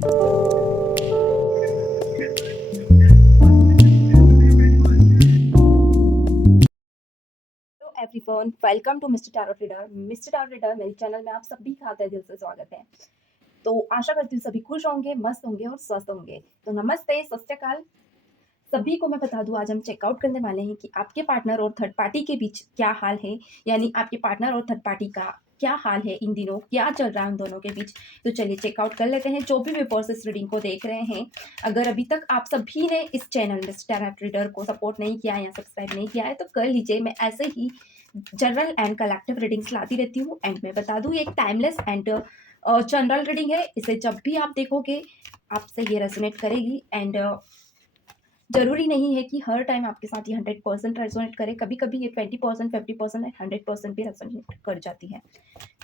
Everyone, welcome to mister tarot reader. Mister tarot reader मेरे channel में आप सभी का तहे दिल से स्वागत है। तो आशा करती हूँ सभी खुश होंगे, मस्त होंगे और स्वस्थ होंगे। तो नमस्ते, सत श्री अकाल सभी को। मैं बता दूं, आज हम चेकआउट करने वाले हैं कि आपके पार्टनर और थर्ड पार्टी के बीच क्या हाल है, यानी आपके पार्टनर और थर्ड पार्टी का क्या हाल है, इन दिनों क्या चल रहा है उन दोनों के बीच। तो चलिए चेकआउट कर लेते हैं। जो भी व्यूअर्स इस रीडिंग को देख रहे हैं, अगर अभी तक आप सभी ने इस चैनल मिस्टर टैरो रीडर को सपोर्ट नहीं किया या सब्सक्राइब नहीं किया है तो कर लीजिए। मैं ऐसे ही जनरल एंड कलेक्टिव रीडिंग्स लाती रहती हूँ। एंड मैं बता दूँ, ये एक टाइमलेस एंड जनरल रीडिंग है। इसे जब भी आप देखोगे आपसे ये रेजोनेट करेगी। एंड जरूरी नहीं है कि हर टाइम आपके साथ ये 100% रेजोनेट करे। कभी कभी ये 20%, 50% 100% भी रेजोनेट कर जाती है।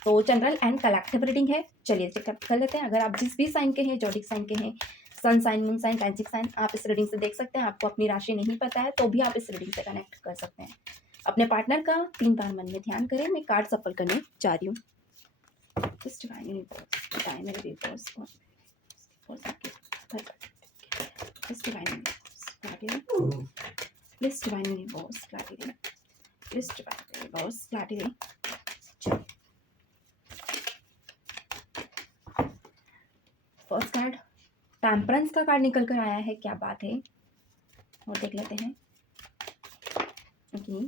तो जनरल एंड कलेक्टिव रीडिंग है। चलिए चेकअप कर लेते हैं। अगर आप जिस भी साइन के हैं, जोडिक साइन के हैं, sun sign, moon sign, transit sign, आप इस रीडिंग से देख सकते हैं। आपको अपनी राशि नहीं पता है तो भी आप इस रीडिंग से कनेक्ट कर सकते हैं। अपने पार्टनर का 3 बार मन में ध्यान करें। मैं कार्ड सफल करने जा रही हूँ। फर्स्ट कार्ड टेम्परेंस का कार्ड निकल कर आया है। क्या बात है, और देख लेते हैं। Okay,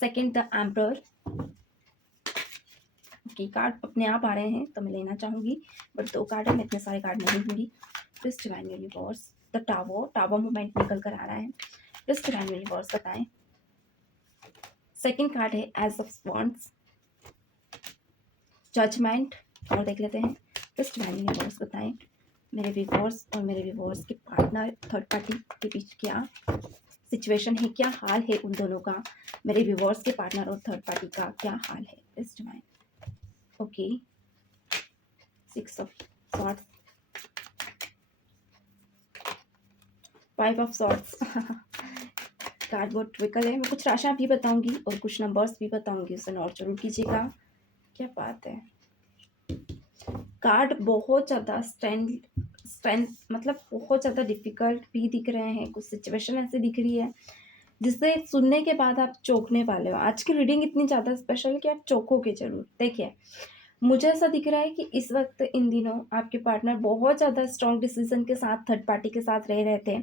second the emperor. Okay, card अपने आप आ रहे हैं तो मैं लेना चाहूंगी, बट 2 कार्ड है, मैं इतने सारे कार्ड नहीं लूंगी। Please divine universe, the tower movement निकल कर आ रहा है। प्लीज डिवाइन यूनिवर्स बताएं। सेकंड कार्ड है एज ऑफ वॉन्ड्स, जजमेंट, और देख लेते हैं। प्लीज डिवाइन यूनिवर्स बताएं मेरे व्यूअर्स और मेरे व्यूअर्स के पार्टनर थर्ड पार्टी के बीच क्या सिचुएशन है, क्या हाल है उन दोनों का। मेरे व्यूअर्स के पार्टनर और थर्ड पार्टी का क्या हाल है। Please divine. Okay, 6 of swords, 5 of swords. Cardboard ट्विकल है। मैं कुछ राशियां भी बताऊंगी और कुछ नंबर्स भी बताऊंगी, उसे नोट जरूर कीजिएगा। क्या बात है, कार्ड बहुत ज़्यादा स्ट्रेंथ मतलब बहुत ज़्यादा डिफिकल्ट भी दिख रहे हैं। कुछ सिचुएशन ऐसी दिख रही है जिससे सुनने के बाद आप चौंकने वाले हो। आज की रीडिंग इतनी ज़्यादा स्पेशल है कि आप चौंकोगे जरूर। देखिए, मुझे ऐसा दिख रहा है कि इस वक्त इन दिनों आपके पार्टनर बहुत ज़्यादा स्ट्रॉन्ग डिसीजन के साथ थर्ड पार्टी के साथ रह रहे थे।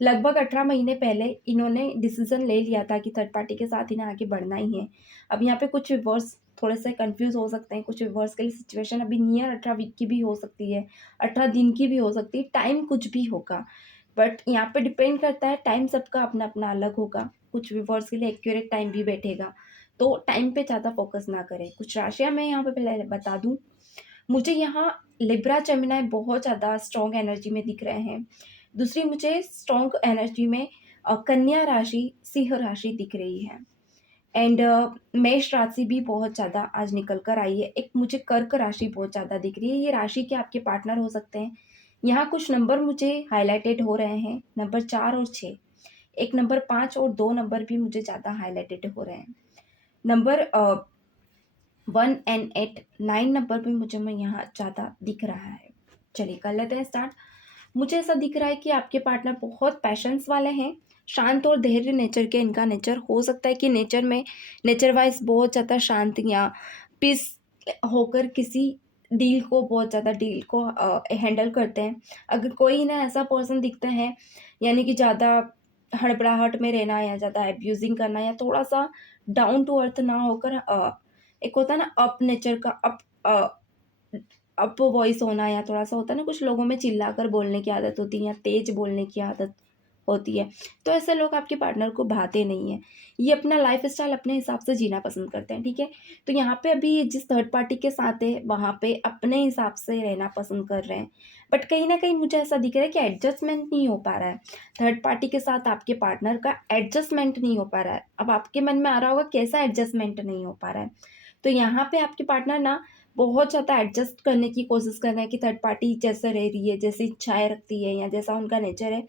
लगभग 18 महीने पहले इन्होंने डिसीजन ले लिया था कि थर्ड पार्टी के साथ इन्हें आगे बढ़ना ही है। अब यहाँ पे कुछ व्यूअर्स थोड़े से कंफ्यूज हो सकते हैं। कुछ व्यूअर्स के लिए सिचुएशन अभी नियर 18 वीक की भी हो सकती है, 18 दिन की भी हो सकती है, टाइम कुछ भी होगा। बट यहाँ पे डिपेंड करता है, टाइम सबका अपना अपना अलग होगा। कुछ व्यूअर्स के लिए एक्यूरेट टाइम भी बैठेगा, तो टाइम पे ज़्यादा फोकस ना करें। कुछ राशियाँ मैं यहाँ पे पहले बता दूँ। मुझे यहाँ लिब्रा जेमिनी बहुत ज़्यादा स्ट्रॉन्ग एनर्जी में दिख रहे हैं। दूसरी मुझे स्ट्रॉन्ग एनर्जी में कन्या राशि, सिंह राशि दिख रही है। एंड मेष राशि भी बहुत ज़्यादा आज निकल कर आई है। एक मुझे कर्क राशि बहुत ज़्यादा दिख रही है। ये राशि के आपके पार्टनर हो सकते हैं। यहाँ कुछ नंबर मुझे हाईलाइटेड हो रहे हैं, नंबर 4 और 6। एक नंबर 5 और 2 नंबर भी मुझे ज़्यादा हाईलाइटेड हो रहे हैं। नंबर 1 एंड 8, 9 नंबर भी मुझे में यहाँ ज़्यादा दिख रहा है। चलिए कर लेते हैं स्टार्ट। मुझे ऐसा दिख रहा है कि आपके पार्टनर बहुत पैशंस वाले हैं, शांत और धैर्य नेचर के इनका नेचर हो सकता है कि नेचर वाइज बहुत ज़्यादा शांत या पीस होकर किसी डील को हैंडल करते हैं। अगर कोई ना ऐसा पर्सन दिखता है, यानी कि ज़्यादा हड़बड़ाहट में रहना या ज़्यादा एब्यूजिंग करना या थोड़ा सा डाउन टू अर्थ ना होकर एक होता है ना अप नेचर का अप वॉइस होना, या थोड़ा सा होता है ना कुछ लोगों में चिल्लाकर बोलने की आदत होती है या तेज बोलने की आदत होती है, तो ऐसे लोग आपके पार्टनर को भाते नहीं है। ये अपना लाइफ स्टाइल अपने हिसाब से जीना पसंद करते हैं, ठीक है। तो यहाँ पे अभी जिस थर्ड पार्टी के साथ है वहाँ पे अपने हिसाब से रहना पसंद कर रहे हैं। बट कहीं ना कहीं मुझे ऐसा दिख रहा है कि एडजस्टमेंट नहीं हो पा रहा है। थर्ड पार्टी के साथ आपके पार्टनर का एडजस्टमेंट नहीं हो पा रहा है। अब आपके मन में आ रहा होगा कैसा एडजस्टमेंट नहीं हो पा रहा है। तो यहाँ पे आपके पार्टनर ना बहुत ज़्यादा एडजस्ट करने की कोशिश कर रहे हैं कि थर्ड पार्टी जैसा रह रही है, जैसी इच्छाएं रखती है या जैसा उनका नेचर है,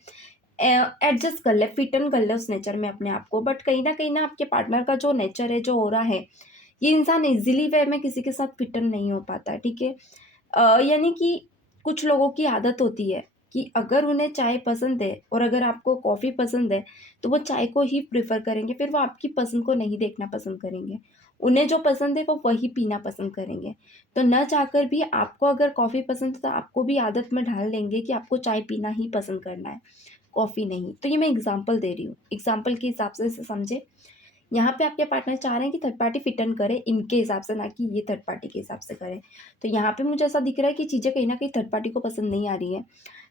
एडजस्ट कर ले, फिट इन कर ले उस नेचर में अपने आप को। बट कहीं ना आपके पार्टनर का जो नेचर है, जो हो रहा है, ये इंसान इजीली वे में किसी के साथ फिट इन नहीं हो पाता है, ठीक है। यानी कि कुछ लोगों की आदत होती है कि अगर उन्हें चाय पसंद है और अगर आपको कॉफ़ी पसंद है तो वो चाय को ही प्रेफर करेंगे, फिर वो आपकी पसंद को नहीं देखना पसंद करेंगे। उन्हें जो पसंद है वो वही पीना पसंद करेंगे। तो न चाहकर भी आपको अगर कॉफ़ी पसंद है तो आपको भी आदत में ढाल लेंगे कि आपको चाय पीना ही पसंद करना है, कॉफ़ी नहीं। तो ये मैं एग्ज़ाम्पल दे रही हूँ, एग्ज़ाम्पल के हिसाब से इसे समझें। यहाँ पे आपके पार्टनर चाह रहे हैं कि थर्ड पार्टी फिट इन करे इनके हिसाब से, ना कि ये थर्ड पार्टी के हिसाब से करे। तो यहाँ पे मुझे ऐसा दिख रहा है कि चीज़ें कहीं न कहीं थर्ड पार्टी को पसंद नहीं आ रही हैं।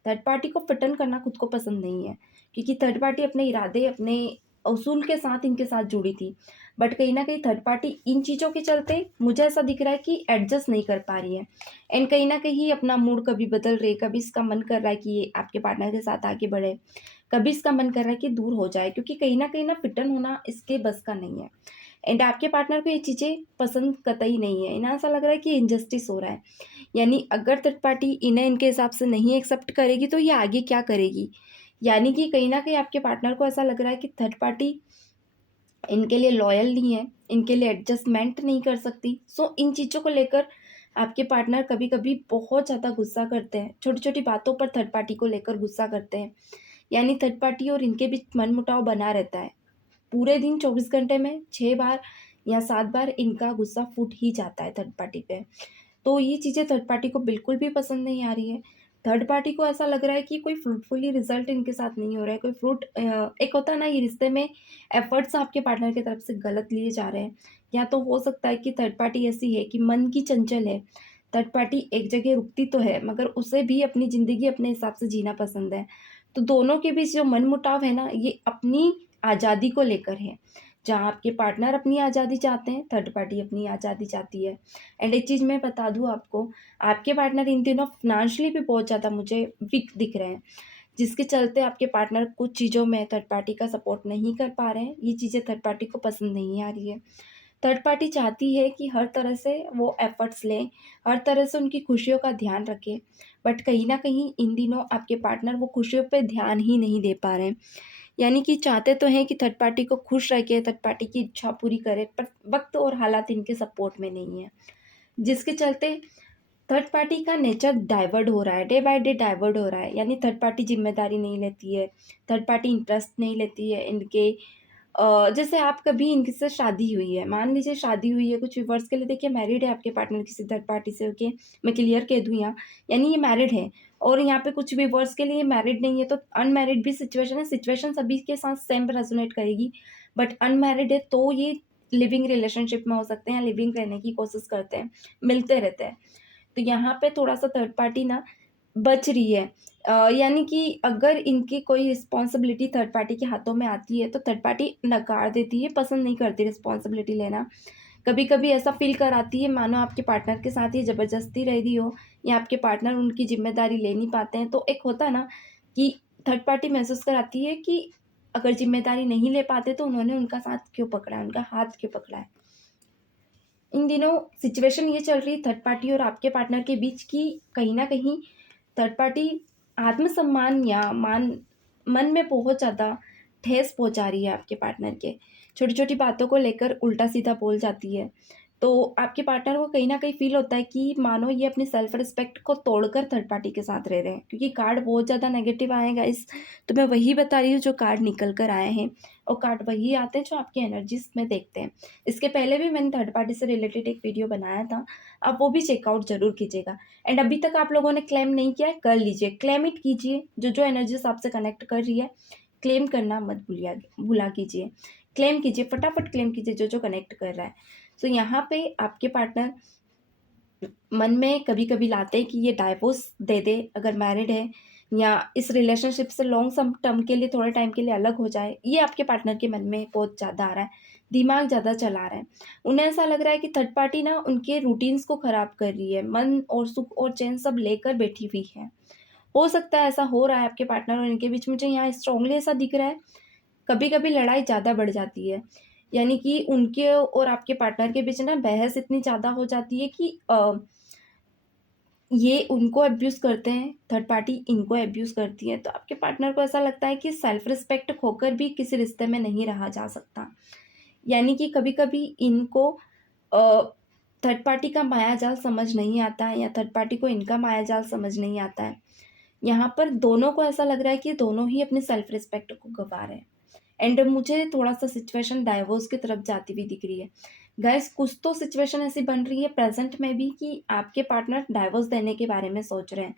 थर्ड पार्टी को फिट इन करना खुद को पसंद नहीं है, क्योंकि थर्ड पार्टी अपने इरादे, अपने उसूल के साथ इनके साथ जुड़ी थी। बट कहीं न कहीं थर्ड पार्टी इन चीज़ों के चलते मुझे ऐसा दिख रहा है कि एडजस्ट नहीं कर पा रही है, एंड कहीं न कहीं अपना मूड कभी बदल रही है, कभी इसका मन कर रहा है कि ये आपके पार्टनर के साथ आगे बढ़े, कभी इसका मन कर रहा है कि दूर हो जाए, क्योंकि कहीं न कहीं ना फिट इन होना इसके बस का नहीं है। एंड आपके पार्टनर को ये चीज़ें पसंद कतई नहीं है। इन्हें ऐसा लग रहा है कि इनजस्टिस हो रहा है। यानी अगर थर्ड पार्टी इन्हें इनके हिसाब से नहीं एक्सेप्ट करेगी तो ये आगे क्या करेगी? यानी कि कहीं न कहीं आपके पार्टनर को ऐसा लग रहा है कि थर्ड पार्टी इनके लिए लॉयल नहीं है, इनके लिए एडजस्टमेंट नहीं कर सकती। सो इन चीज़ों को लेकर आपके पार्टनर कभी-कभी बहुत ज़्यादा गुस्सा करते हैं। छोटी-छोटी बातों पर थर्ड पार्टी को लेकर गुस्सा करते हैं। यानी थर्ड पार्टी और इनके बीच मनमुटाव बना रहता है। पूरे दिन 24 घंटे में 6 बार या 7 बार इनका गुस्सा फूट ही जाता है थर्ड पार्टी पे। तो ये चीज़ें थर्ड पार्टी को बिल्कुल भी पसंद नहीं आ रही है। थर्ड पार्टी को ऐसा लग रहा है कि कोई फ्रूटफुली रिज़ल्ट इनके साथ नहीं हो रहा है। कोई एक होता है ना, ये रिश्ते में एफ़र्ट्स आपके पार्टनर की तरफ से गलत लिए जा रहे हैं। या तो हो सकता है कि थर्ड पार्टी ऐसी है कि मन की चंचल है। थर्ड पार्टी एक जगह रुकती तो है, मगर उसे भी अपनी ज़िंदगी अपने हिसाब से जीना पसंद है। तो दोनों के बीच जो मनमुटाव है ना, ये अपनी आज़ादी को लेकर है। जहाँ आपके पार्टनर अपनी आज़ादी चाहते हैं, थर्ड पार्टी अपनी आज़ादी चाहती है। एंड एक चीज़ मैं बता दूँ आपको, आपके पार्टनर इन दिनों फ़ाइनेंशियली भी बहुत ज़्यादा मुझे वीक दिख रहे हैं, जिसके चलते आपके पार्टनर कुछ चीज़ों में थर्ड पार्टी का सपोर्ट नहीं कर पा रहे हैं। ये चीज़ें थर्ड पार्टी को पसंद नहीं आ रही है। थर्ड पार्टी चाहती है कि हर तरह से वो एफ़र्ट्स लें, हर तरह से उनकी खुशियों का ध्यान रखें, बट कहीं न कहीं इन दिनों आपके पार्टनर वो खुशियों पे ध्यान ही नहीं दे पा रहे हैं। यानी कि चाहते तो हैं कि थर्ड पार्टी को खुश रखें, थर्ड पार्टी की इच्छा पूरी करें, पर वक़्त और हालात इनके सपोर्ट में नहीं है। जिसके चलते थर्ड पार्टी का नेचर डाइवर्ट हो रहा है, डे बाय डे डाइवर्ट हो रहा है। यानी थर्ड पार्टी ज़िम्मेदारी नहीं लेती है, थर्ड पार्टी इंटरेस्ट नहीं लेती है इनके। जैसे आप कभी इनके से शादी हुई है, मान लीजिए शादी हुई है, कुछ व्यूअर्स के लिए देखिए मैरिड है आपके पार्टनर किसी थर्ड पार्टी से, ओके, मैं क्लियर कह दूँ यहाँ, यानी ये मैरिड है। और यहाँ पे कुछ व्यूअर्स के लिए मैरिड नहीं है, तो अनमैरिड भी सिचुएशन है, सिचुएशन सभी के साथ सेम रेजोनेट करेगी। बट अनमैरिड है तो ये लिविंग रिलेशनशिप में हो सकते हैं, लिविंग रहने की कोशिश करते हैं, मिलते रहते हैं। तो यहाँ पे थोड़ा-सा थर्ड पार्टी ना बच रही है। यानी कि अगर इनकी कोई रिस्पॉन्सिबिलिटी थर्ड पार्टी के हाथों में आती है, तो थर्ड पार्टी नकार देती है, पसंद नहीं करती रिस्पॉन्सिबिलिटी लेना। कभी-कभी ऐसा फ़ील कराती है मानो आपके पार्टनर के साथ ये ज़बरदस्ती रह रही हो, या आपके पार्टनर उनकी ज़िम्मेदारी ले नहीं पाते हैं। तो एक होता है ना कि थर्ड पार्टी महसूस कराती है कि अगर ज़िम्मेदारी नहीं ले पाते तो उन्होंने उनका साथ क्यों पकड़ा है, उनका हाथ क्यों पकड़ा है। इन दिनों सिचुएशन ये चल रही है थर्ड पार्टी और आपके पार्टनर के बीच की, कहीं न कहीं थर्ड पार्टी आत्मसम्मान या मन में बहुत ज़्यादा ठेस पहुँचा रही है आपके पार्टनर के। छोटी-छोटी बातों को लेकर उल्टा-सीधा बोल जाती है। तो आपके पार्टनर को कहीं न कहीं फ़ील होता है कि मानो ये अपनी सेल्फ रिस्पेक्ट को तोड़कर थर्ड पार्टी के साथ रह रहे हैं। क्योंकि कार्ड बहुत ज़्यादा नेगेटिव आए हैं गाइस, तो मैं वही बता रही हूँ जो कार्ड निकल कर आए हैं, और कार्ड वही आते हैं जो आपकी एनर्जीज़ में देखते हैं। इसके पहले भी मैंने थर्ड पार्टी से रिलेटेड एक वीडियो बनाया था, आप वो भी चेकआउट ज़रूर कीजिएगा। एंड अभी तक आप लोगों ने क्लेम नहीं किया है, कर लीजिए, क्लेम इट कीजिए। जो एनर्जीज़ आपसे कनेक्ट कर रही है, क्लेम करना मत भूला कीजिए। क्लेम कीजिए, फटाफट क्लेम कीजिए जो कनेक्ट कर रहा है। सो यहाँ पे आपके पार्टनर मन में कभी-कभी लाते हैं कि ये डाइवोर्स दे दे अगर मैरिड है, या इस रिलेशनशिप से लॉन्ग सम टर्म के लिए थोड़े टाइम के लिए अलग हो जाए। ये आपके पार्टनर के मन में बहुत ज़्यादा आ रहा है, दिमाग ज़्यादा चला रहा है। उन्हें ऐसा लग रहा है कि थर्ड पार्टी ना उनके रूटीन्स को ख़राब कर रही है, मन और सुख और चैन सब लेकर बैठी हुई है। हो सकता है ऐसा हो रहा है आपके पार्टनर और इनके बीच, मुझे यहाँ स्ट्रांगली ऐसा दिख रहा है। कभी-कभी लड़ाई ज़्यादा बढ़ जाती है, यानी कि उनके और आपके पार्टनर के बीच ना बहस इतनी ज़्यादा हो जाती है कि ये उनको अब्यूज़ करते हैं, थर्ड पार्टी इनको अब्यूज़ करती है। तो आपके पार्टनर को ऐसा लगता है कि सेल्फ रिस्पेक्ट खोकर भी किसी रिश्ते में नहीं रहा जा सकता। यानी कि कभी-कभी इनको अ, थर्ड पार्टी का मायाजाल समझ नहीं आता है या थर्ड पार्टी को इनका मायाजाल समझ नहीं आता है। यहाँ पर दोनों को ऐसा लग रहा है कि दोनों ही अपनी सेल्फ रिस्पेक्ट को गँवा रहे हैं। एंड मुझे थोड़ा-सा सिचुएशन डाइवोर्स की तरफ जाती हुई दिख रही है। गाइस कुछ तो सिचुएशन ऐसी बन रही है प्रेज़ेंट में भी कि आपके पार्टनर डाइवोर्स देने के बारे में सोच रहे हैं।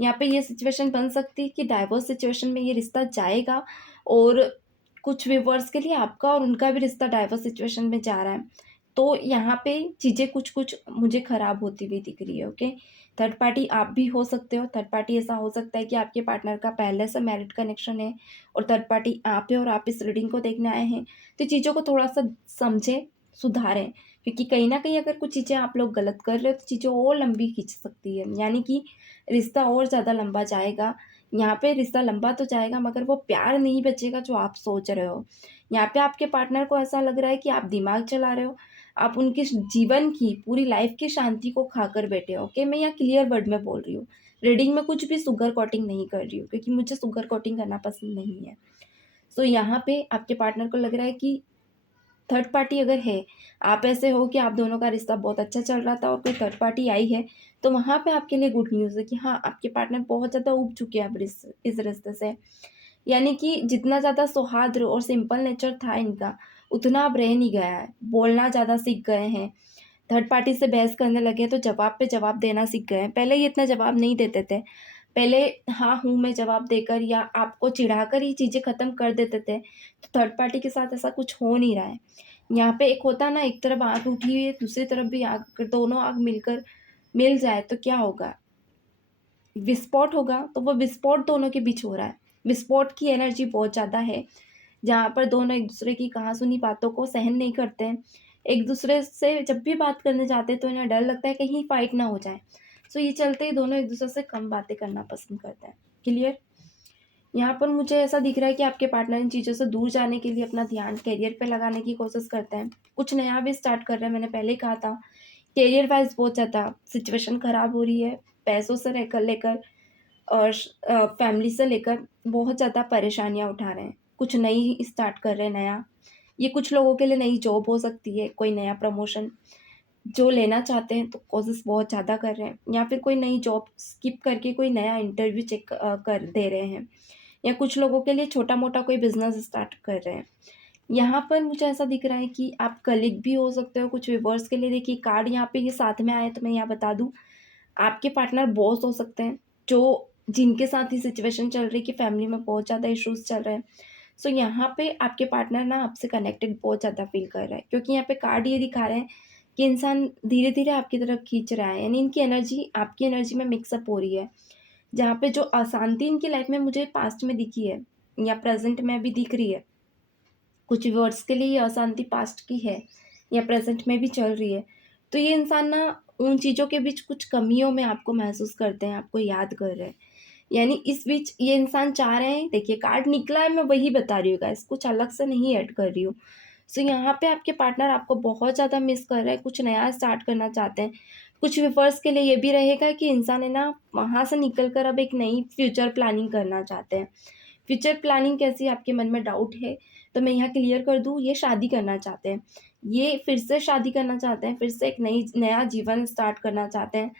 यहाँ पे ये सिचुएशन बन सकती है कि डाइवोर्स सिचुएशन में ये रिश्ता जाएगा और कुछ व्यूअर्स के लिए आपका और उनका भी रिश्ता डाइवोर्स सिचुएशन में जा रहा है। तो यहाँ पे चीज़ें कुछ-कुछ मुझे ख़राब होती हुई दिख रही है, ओके? थर्ड पार्टी आप भी हो सकते हो, थर्ड पार्टी ऐसा हो सकता है कि आपके पार्टनर का पहले से मैरिड कनेक्शन है और थर्ड पार्टी आप है और आप इस रीडिंग को देखने आए हैं। तो चीज़ों को थोड़ा-सा समझें, सुधारें क्योंकि कहीं न कहीं अगर कुछ चीज़ें आप लोग गलत कर रहे हो तो चीज़ें और लंबी खींच सकती है, यानी कि रिश्ता और ज़्यादा लंबा जाएगा। यहाँ पे रिश्ता लंबा तो जाएगा मगर वो प्यार नहीं बचेगा जो आप सोच रहे हो। यहाँ पे आपके पार्टनर को ऐसा लग रहा है कि आप दिमाग चला रहे हो, आप उनके जीवन की, पूरी लाइफ़ की शांति को खाकर बैठे हो, ओके? मैं यहाँ क्लियर वर्ड में बोल रही हूँ। रीडिंग में कुछ भी शुगर कोटिंग नहीं कर रही हूँ क्योंकि मुझे शुगर कोटिंग करना पसंद नहीं है। सो यहाँ पे आपके पार्टनर को लग रहा है कि थर्ड पार्टी अगर है, आप ऐसे हो कि आप दोनों का रिश्ता बहुत अच्छा चल रहा था और कोई थर्ड पार्टी आई है, तो वहाँ पे आपके लिए गुड न्यूज़ है कि हाँ, आपके पार्टनर बहुत ज़्यादा ऊब चुके हैं अब इस रिश्ते से। यानी कि जितना ज़्यादा सौहार्द और सिंपल नेचर था इनका, उतना अब रह नहीं गया है। बोलना ज़्यादा सीख गए हैं, थर्ड पार्टी से बहस करने लगे हैं तो जवाब पे जवाब देना सीख गए हैं। पहले ये इतना जवाब नहीं देते थे। पहले हाँ, हूँ में जवाब देकर या आपको चिढ़ाकर ही चीज़ें ख़त्म कर देते थे। तो थर्ड पार्टी के साथ ऐसा कुछ हो नहीं रहा है। यहाँ पे एक होता है ना, एक तरफ आग उठी हुई है, दूसरी तरफ भी आग, अगर दोनों आग मिलकर मिल जाए तो क्या होगा? विस्फोट होगा, तो वो विस्फोट दोनों के बीच हो रहा है। विस्फोट की एनर्जी बहुत ज़्यादा है, जहाँ पर दोनों एक-दूसरे की कहा-सुनी बातों को सहन नहीं करते हैं। एक-दूसरे से जब भी बात करने जाते हैं तो इन्हें डर लगता है कहीं फाइट ना हो जाए। सो ये चलते ही दोनों एक-दूसरे से कम बातें करना पसंद करते हैं। क्लियर? यहाँ पर मुझे ऐसा दिख रहा है कि आपके पार्टनर इन चीज़ों से दूर जाने के लिए अपना ध्यान करियर पे लगाने की कोशिश करते हैं। कुछ नया भी स्टार्ट कर रहे हैं, मैंने पहले ही कहा था। करियर वाइज़ बहुत ज़्यादा सिचुएशन ख़राब हो रही है, पैसों से लेकर लेकर और फैमिली से लेकर बहुत ज़्यादा परेशानियाँ उठा रहे हैं। कुछ नई स्टार्ट कर रहे हैं नया। ये कुछ लोगों के लिए नई जॉब हो सकती है, कोई नया प्रमोशन जो लेना चाहते हैं तो कोशिश बहुत ज़्यादा कर रहे हैं या फिर कोई नई जॉब स्किप करके कोई नया इंटरव्यू चेक कर दे रहे हैं या कुछ लोगों के लिए छोटा-मोटा कोई बिज़नेस स्टार्ट कर रहे हैं। यहाँ पर मुझे ऐसा दिख रहा है कि आप कलीग भी हो सकते हो, कुछ व्यूअर्स के लिए देखिए कार्ड यहाँ पे ये साथ में आया है तो मैं यहाँ बता दूँ, आपके पार्टनर बॉस हो सकते हैं, जो जिनके साथ ये सिचुएशन चल रही है कि फैमिली में बहुत ज़्यादा इश्यूज़ चल रहे हैं। सो यहाँ पे आपके पार्टनर ना आपसे कनेक्टेड बहुत ज़्यादा फ़ील कर रहा है क्योंकि यहाँ पे कार्ड ये दिखा रहे हैं कि इंसान धीरे-धीरे आपकी तरफ खींच रहा है, यानी इनकी एनर्जी आपकी एनर्जी में मिक्स अप हो रही है। जहाँ पे जो अशांति इनकी लाइफ़ में मुझे पास्ट में दिखी है या प्रेज़ेंट में भी दिख रही है, कुछ व्यूअर्स के लिए ये अशांति पास्ट की है या प्रेज़ेंट में भी चल रही है। तो ये इंसान ना उन चीज़ों के बीच कुछ कमियों में आपको महसूस करते हैं, आपको याद कर रहे हैं। यानी इस बीच ये इंसान चाह रहे हैं, देखिए कार्ड निकला है, मैं वही बता रही हूँ गाइस, कुछ अलग से नहीं ऐड कर रही हूँ। सो यहाँ पे आपके पार्टनर आपको बहुत ज़्यादा मिस कर रहे हैं, कुछ नया स्टार्ट करना चाहते हैं। कुछ व्यूअर्स के लिए ये भी रहेगा कि इंसान है ना वहाँ से निकल कर अब एक नई फ्यूचर प्लानिंग करना चाहते हैं। फ्यूचर प्लानिंग कैसी, आपके मन में डाउट है, तो मैं यहाँ क्लियर कर दूँ, ये शादी करना चाहते हैं। ये फिर से शादी करना चाहते हैं, फिर से एक नया जीवन स्टार्ट करना चाहते हैं,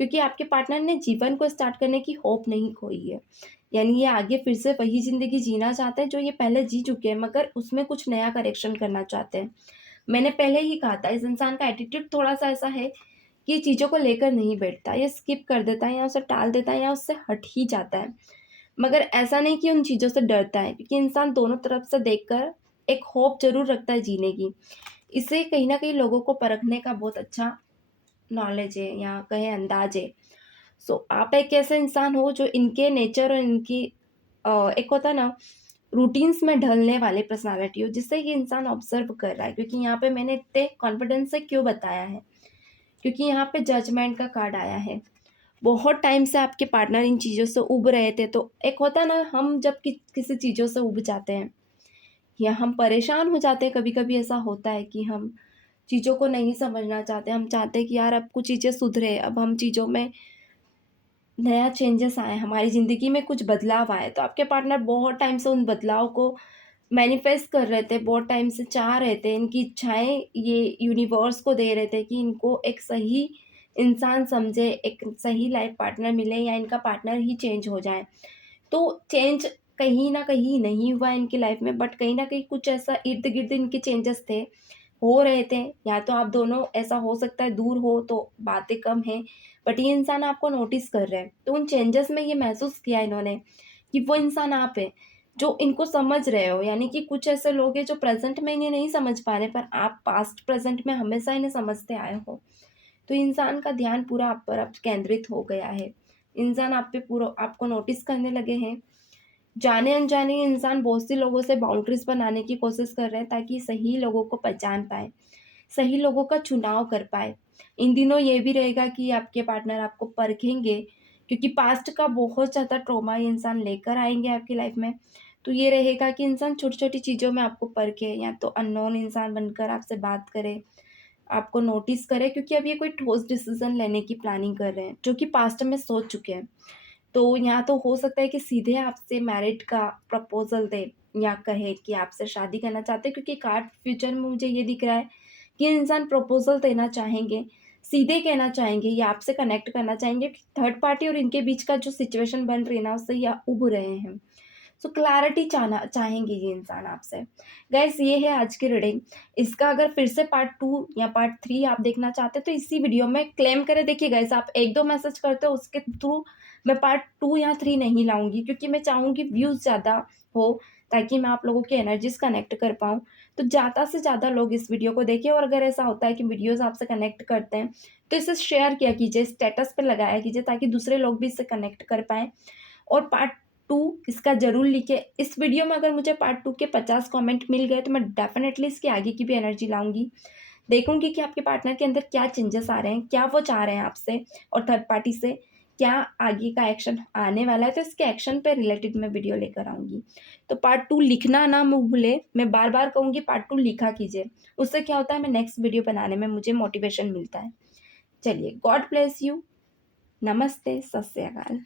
क्योंकि आपके पार्टनर ने जीवन को स्टार्ट करने की होप नहीं खोई है। यानी ये आगे फिर से वही ज़िंदगी जीना चाहते हैं जो ये पहले जी चुके हैं, मगर उसमें कुछ नया करेक्शन करना चाहते हैं। मैंने पहले ही कहा था, इस इंसान का एटीट्यूड थोड़ा-सा ऐसा है कि चीज़ों को लेकर नहीं बैठता, ये स्किप कर देता है या उसे टाल देता है या उससे हट ही जाता है। मगर ऐसा नहीं कि उन चीज़ों से डरता है, क्योंकि इंसान दोनों तरफ से देखकर एक होप ज़रूर रखता है जीने की। इससे कहीं न कहीं लोगों को परखने का बहुत अच्छा नॉलेज है या कहें अंदाज़ है। सो आप एक ऐसे इंसान हो जो इनके नेचर और इनकी एक होता है ना रूटीन्स में ढलने वाले पर्सनैलिटी हो, जिससे ये इंसान ऑब्ज़र्व कर रहा है। क्योंकि यहाँ पे मैंने इतने कॉन्फिडेंस से क्यों बताया है, क्योंकि यहाँ पे जजमेंट का कार्ड आया है। बहुत टाइम से आपके पार्टनर इन चीज़ों से ऊब रहे थे, तो एक होता है ना, हम जब किसी चीज़ों से ऊब जाते हैं या हम परेशान हो जाते हैं, कभी-कभी ऐसा होता है कि हम चीज़ों को नहीं समझना चाहते, हम चाहते हैं कि यार अब कुछ चीज़ें सुधरे, अब हम चीज़ों में नया चेंजेस आए, हमारी ज़िंदगी में कुछ बदलाव आए, तो आपके पार्टनर बहुत टाइम से उन बदलाव को मैनिफेस्ट कर रहे थे, बहुत टाइम से चाह रहे थे, इनकी इच्छाएँ ये यूनिवर्स को दे रहे थे कि इनको एक सही इंसान समझे, एक सही लाइफ पार्टनर मिले या इनका पार्टनर ही चेंज हो जाए। तो चेंज कहीं न कहीं नहीं हुआ इनकी लाइफ में, बट कहीं न कहीं कुछ ऐसा इर्द-गिर्द इनके चेंजेस थे, हो रहे थे। या तो आप दोनों ऐसा हो सकता है दूर हो तो बातें कम हैं, बट ये इंसान आपको नोटिस कर रहे हैं। तो उन चेंजेस में ये महसूस किया इन्होंने कि वो इंसान आप हैं, जो इनको समझ रहे हो। यानी कि कुछ ऐसे लोग हैं जो प्रेज़ेंट में इन्हें नहीं समझ पा रहे, पर आप पास्ट प्रेज़ेंट में हमेशा इन्हें समझते आए हो। तो इंसान का ध्यान पूरा आप पर अब केंद्रित हो गया है। इंसान आप पे पूरा आपको नोटिस करने लगे हैं। जाने-अनजाने इंसान बहुत से लोगों से बाउंड्रीज़ बनाने की कोशिश कर रहे हैं ताकि सही लोगों को पहचान पाएँ, सही लोगों का चुनाव कर पाएँ। इन दिनों ये भी रहेगा कि आपके पार्टनर आपको परखेंगे, क्योंकि पास्ट का बहुत ज़्यादा ट्रॉमा ये इंसान लेकर आएँगे आपकी लाइफ़ में। तो ये रहेगा कि इंसान छोटी-छोटी चीज़ों में आपको परखे, या तो अननोन इंसान बनकर आपसे बात करे, आपको नोटिस करे, क्योंकि अब ये कोई ठोस डिसीज़न लेने की प्लानिंग कर रहे हैं, जो कि पास्ट में सोच चुके हैं। तो यहाँ तो हो सकता है कि सीधे आपसे मैरिड का प्रपोज़ल दें, या कहे कि आपसे शादी करना चाहते हैं, क्योंकि कार्ड फ्यूचर में मुझे ये दिख रहा है कि इंसान प्रपोज़ल देना चाहेंगे, सीधे कहना चाहेंगे या आपसे कनेक्ट करना चाहेंगे कि थर्ड पार्टी और इनके बीच का जो सिचुएशन बन रही है ना, उससे ये उब रहे हैं। सो क्लैरिटी चाहेंगे ये इंसान आपसे। गाइस ये है आज की रीडिंग। इसका अगर फिर से पार्ट 2 या पार्ट 3 आप देखना चाहते हैं तो इसी वीडियो में क्लेम करें। देखिए गाइस, आप 1-2 मैसेज करते हो उसके थ्रू मैं पार्ट 2 या 3 नहीं लाऊँगी, क्योंकि मैं चाहूँगी व्यूज़ ज़्यादा हो, ताकि मैं आप लोगों की एनर्जीज़ कनेक्ट कर पाऊँ। तो ज़्यादा से ज़्यादा लोग इस वीडियो को देखें, और अगर ऐसा होता है कि वीडियोज़ आपसे कनेक्ट करते हैं, तो इसे शेयर किया कीजिए, स्टेटस पे लगाया कीजिए, ताकि दूसरे लोग भी इससे कनेक्ट कर पाएँ। और पार्ट 2 इसका ज़रूर लिखें। इस वीडियो में अगर मुझे पार्ट 2 के 50 कमेंट मिल गए तो मैं डेफ़िनेटली इसके आगे की भी एनर्जी लाऊँगी। देखूँगी कि आपके पार्टनर के अंदर क्या चेंजेस आ रहे हैं, क्या वो चाह रहे हैं आपसे और थर्ड पार्टी से, क्या आगे का एक्शन आने वाला है, तो इसके एक्शन पे रिलेटेड मैं वीडियो लेकर आऊँगी। तो पार्ट 2 लिखना ना भूलें, मैं बार-बार कहूँगी पार्ट 2 लिखा कीजिए। उससे क्या होता है, मैं नेक्स्ट वीडियो बनाने में मुझे मोटिवेशन मिलता है। चलिए, गॉड ब्लेस यू। नमस्ते, सत श्री अकाल।